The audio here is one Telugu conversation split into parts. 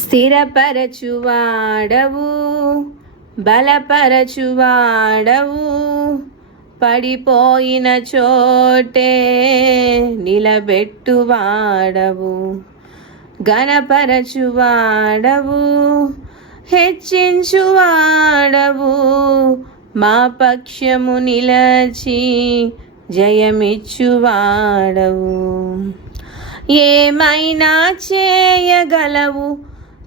స్థిరపరచువాడవు బలపరచువాడవు పడిపోయిన చోటే నిలబెట్టువాడవు ఘనపరచువాడవు హెచ్చించువాడవు మా పక్షము నిలచి జయమిచ్చువాడవు ఏమైనా చేయగలవు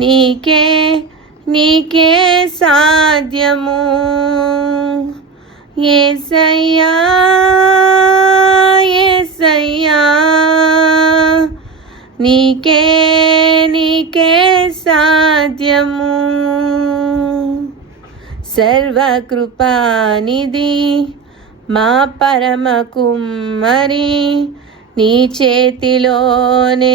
నీకే నీకే సాధ్యము ఏ సయ్యా నీకే నీకే సాధ్యము సర్వకృపానిది మా పరమ కుమ్మరి నీ చేతిలోనే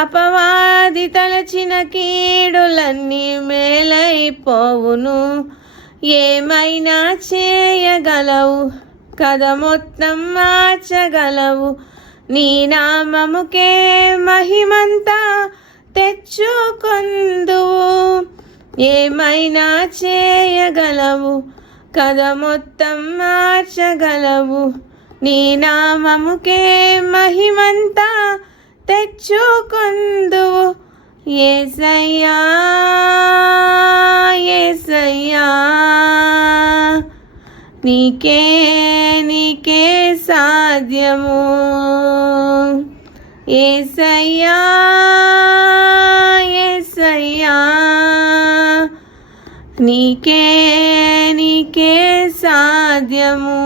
అపవాది తలచిన కీడులన్నీ మేలైపోవును ఏమైనా చేయగలవు కథ మొత్తం మార్చగలవు నీ నామముకే మహిమంతా తెచ్చుకొందు ఏమైనా చేయగలవు కథ మొత్తం మార్చగలవు నీ నామముకే మహిమంతా తెచ్చుకుందు ఏసయ్యా ఏసయ్యా నీకే నీకే సాధ్యము ఏసయ్యా ఏసయ్యా నీకే నీకే సాధ్యము